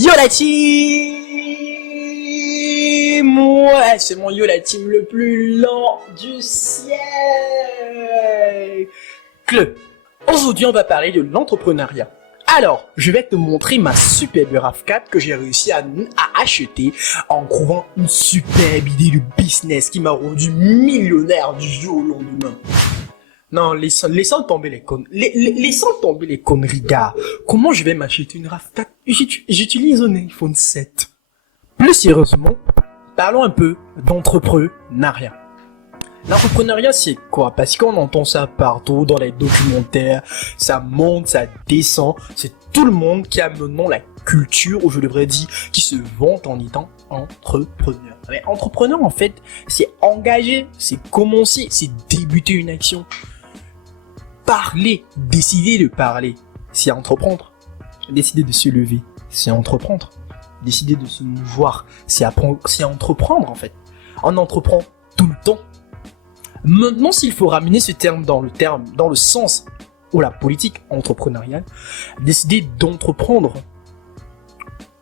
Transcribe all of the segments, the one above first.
Yo la team! Ouais, c'est mon yo la team le plus lent du siècle! Aujourd'hui, on va parler de l'entrepreneuriat. Alors, je vais te montrer ma superbe RAV4 que j'ai réussi à acheter en trouvant une superbe idée de business qui m'a rendu millionnaire du jour au lendemain. Non, laissons tomber les conneries, gars. Comment je vais m'acheter une RAV4? J'utilise un iPhone 7. Plus sérieusement, parlons un peu d'entrepreneuriat. L'entrepreneuriat, c'est quoi? Parce qu'on entend ça partout dans les documentaires, ça monte, ça descend. C'est tout le monde qui a maintenant la culture, ou je devrais dire, qui se vante en étant entrepreneur. Mais entrepreneur, en fait, c'est engager, c'est commencer, c'est débuter une action. Parler, décider de parler, c'est entreprendre. Décider de se lever, c'est entreprendre. Décider de se mouvoir, c'est entreprendre en fait. On entreprend tout le temps. Maintenant, s'il faut ramener ce terme dans le sens ou la politique entrepreneuriale, décider d'entreprendre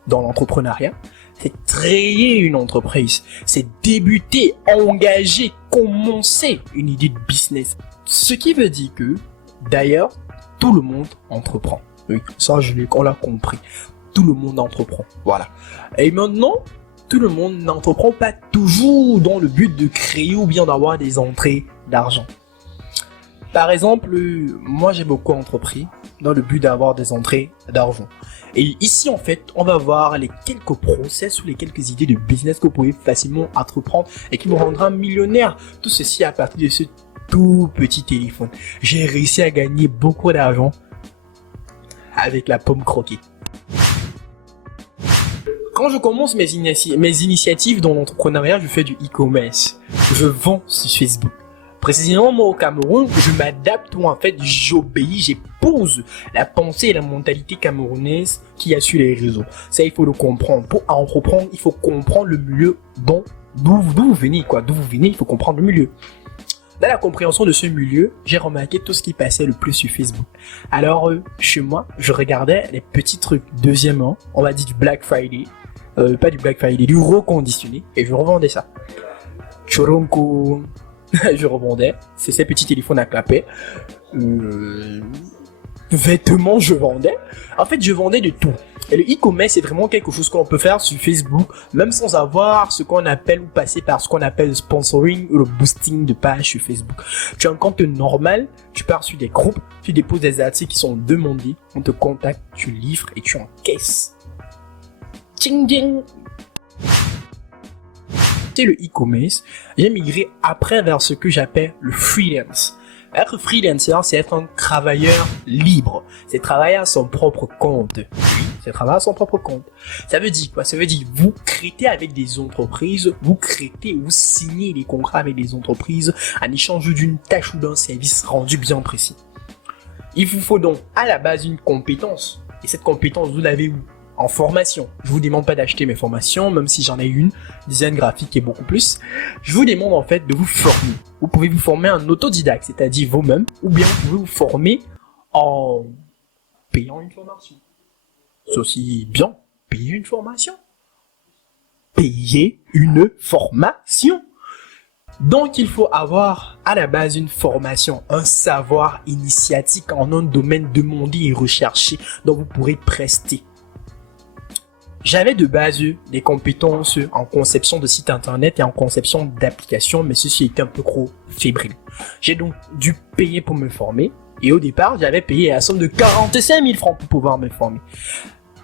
dans l'entrepreneuriat, c'est créer une entreprise, c'est débuter, engager, commencer une idée de business. Ce qui veut dire que, d'ailleurs, tout le monde entreprend. Oui, ça, on l'a compris. Tout le monde entreprend. Voilà. Et maintenant, tout le monde n'entreprend pas toujours dans le but de créer ou bien d'avoir des entrées d'argent. Par exemple, moi j'ai beaucoup entrepris dans le but d'avoir des entrées d'argent. Et ici en fait, on va voir les quelques process ou les quelques idées de business que vous pouvez facilement entreprendre et qui vous rendra millionnaire. Tout ceci à partir de ce tout petit téléphone. J'ai réussi à gagner beaucoup d'argent avec la pomme croquée. Quand je commence mes initiatives dans l'entrepreneuriat, je fais du e-commerce. Je vends sur Facebook. Précisément, moi, au Cameroun, je m'adapte ou en fait, j'obéis, j'épouse la pensée et la mentalité camerounaise qu'il y a sur les réseaux. Ça, il faut le comprendre. Pour entreprendre, il faut comprendre le milieu d'où vous venez, quoi. D'où vous venez, il faut comprendre le milieu. Dans la compréhension de ce milieu, j'ai remarqué tout ce qui passait le plus sur Facebook. Alors, chez moi, je regardais les petits trucs. Deuxièmement, on va dire du Black Friday. Pas du Black Friday, du reconditionné. Et je revendais ça. Choronko. Je revendais. C'est ces petits téléphones à clapet. Vêtements, je vendais. En fait, je vendais de tout. Et le e-commerce, c'est vraiment quelque chose qu'on peut faire sur Facebook, même sans avoir ce qu'on appelle ou passer par ce qu'on appelle le sponsoring ou le boosting de page sur Facebook. Tu as un compte normal, tu pars sur des groupes, tu déposes des articles qui sont demandés, on te contacte, tu livres et tu encaisses. Tching ding. C'est le e-commerce. J'ai migré après vers ce que j'appelle le freelance. Être freelancer, c'est être un travailleur libre. C'est travailler à son propre compte. Oui, c'est travailler à son propre compte. Ça veut dire quoi? Ça veut dire vous traitez avec des entreprises, vous signez des contrats avec des entreprises en échange d'une tâche ou d'un service rendu bien précis. Il vous faut donc à la base une compétence. Et cette compétence, vous l'avez où? En formation. Je vous demande pas d'acheter mes formations, même si j'en ai une, design graphique et beaucoup plus. Je vous demande en fait de vous former. Vous pouvez vous former en autodidacte, c'est-à-dire vous-même, ou bien vous pouvez vous former en payant une formation. C'est aussi bien, payer une formation. Payer une formation. Donc il faut avoir à la base une formation, un savoir initiatique en un domaine demandé et recherché dont vous pourrez prester. J'avais de base des compétences en conception de sites internet et en conception d'applications, mais ceci était un peu trop fébrile. J'ai donc dû payer pour me former et au départ, j'avais payé la somme de 45 000 francs pour pouvoir me former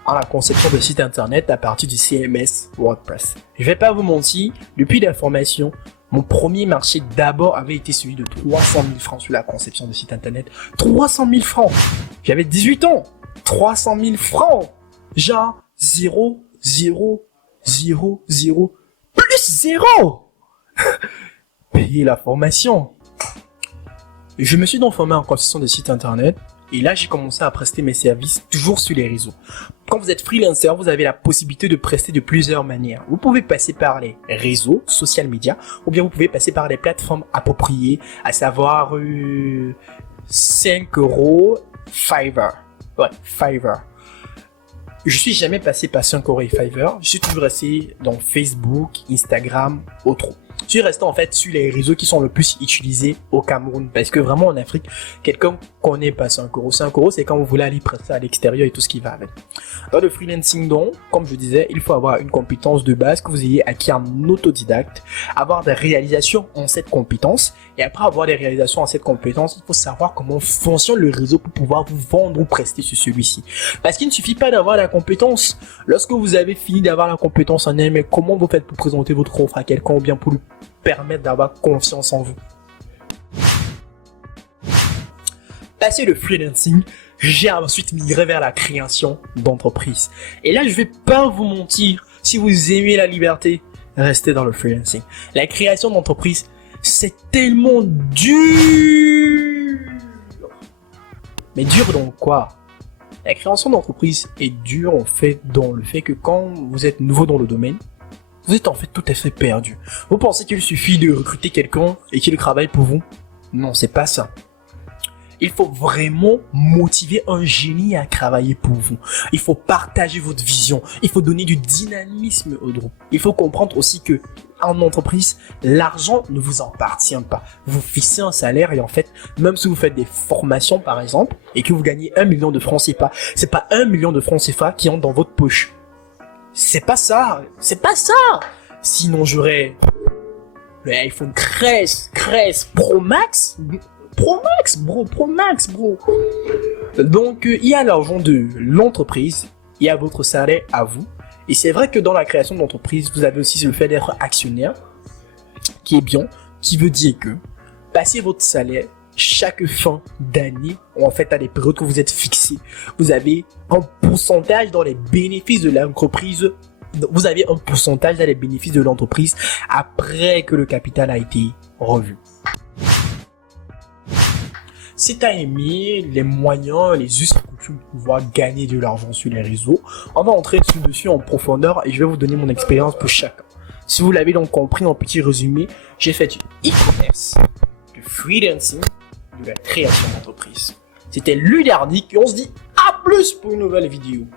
en la conception de sites internet à partir du CMS WordPress. Je vais pas vous mentir, depuis la formation, mon premier marché d'abord avait été celui de 300 000 francs sur la conception de sites internet. 300 000 francs! J'avais 18 ans! 300 000 francs! Genre, 0, 0, 0, 0, plus 0. Payer la formation. Je me suis donc formé en conception de sites internet et là j'ai commencé à prester mes services toujours sur les réseaux. Quand vous êtes freelancer, vous avez la possibilité de prester de plusieurs manières. Vous pouvez passer par les réseaux, social media, ou bien vous pouvez passer par les plateformes appropriées, à savoir 5 euros, Fiverr. Ouais, Fiverr. je suis jamais passé par 5€ et Fiverr. Je suis toujours resté dans Facebook, Instagram, autres. Je suis resté en fait sur les réseaux qui sont le plus utilisés au Cameroun. Parce que vraiment en Afrique, quelqu'un connaît pas 5€. 5€, c'est quand vous voulez aller prester à l'extérieur et tout ce qui va avec. Dans le freelancing donc, comme je disais, il faut avoir une compétence de base que vous ayez acquis en autodidacte, avoir des réalisations en cette compétence. Et après avoir des réalisations en cette compétence, il faut savoir comment fonctionne le réseau pour pouvoir vous vendre ou prester sur celui-ci. Parce qu'il ne suffit pas d'avoir la compétence. Lorsque vous avez fini d'avoir la compétence en elle, mais comment vous faites pour présenter votre offre à quelqu'un ou bien pour lui permettre d'avoir confiance en vous. Passé le freelancing, j'ai ensuite migré vers la création d'entreprise. Et là, je vais pas vous mentir, si vous aimez la liberté, restez dans le freelancing. La création d'entreprise, c'est tellement dur. Mais dur dans quoi? La création d'entreprise est dure en fait dans le fait que quand vous êtes nouveau dans le domaine, vous êtes en fait tout à fait perdu. Vous pensez qu'il suffit de recruter quelqu'un et qu'il travaille pour vous? Non, c'est pas ça. Il faut vraiment motiver un génie à travailler pour vous. Il faut partager votre vision. Il faut donner du dynamisme au groupe. Il faut comprendre aussi que en entreprise, l'argent ne vous appartient pas. Vous fixez un salaire et en fait, même si vous faites des formations par exemple et que vous gagnez 1 million de francs CFA, c'est pas 1 million de francs CFA qui entre dans votre poche. C'est pas ça, c'est pas ça. Sinon j'aurais le iPhone 13 Pro Max, Pro Max, bro. Donc il y a l'argent de l'entreprise, il y a votre salaire à vous. Et c'est vrai que dans la création d'entreprise, vous avez aussi le fait d'être actionnaire, qui est bien, qui veut dire que passer votre salaire chaque fin d'année, en fait à des périodes que vous êtes fixées, vous avez un pourcentage dans les bénéfices de l'entreprise. Vous avez un pourcentage dans les bénéfices de l'entreprise après que le capital a été revu. Si tu as aimé les moyens, les us et coutumes de pouvoir gagner de l'argent sur les réseaux, on va entrer dessus en profondeur et je vais vous donner mon expérience pour chacun. Si vous l'avez donc compris en petit résumé, j'ai fait du e-commerce, du freelancing, de la création d'entreprise. C'était Ludarnik et on se dit à plus pour une nouvelle vidéo.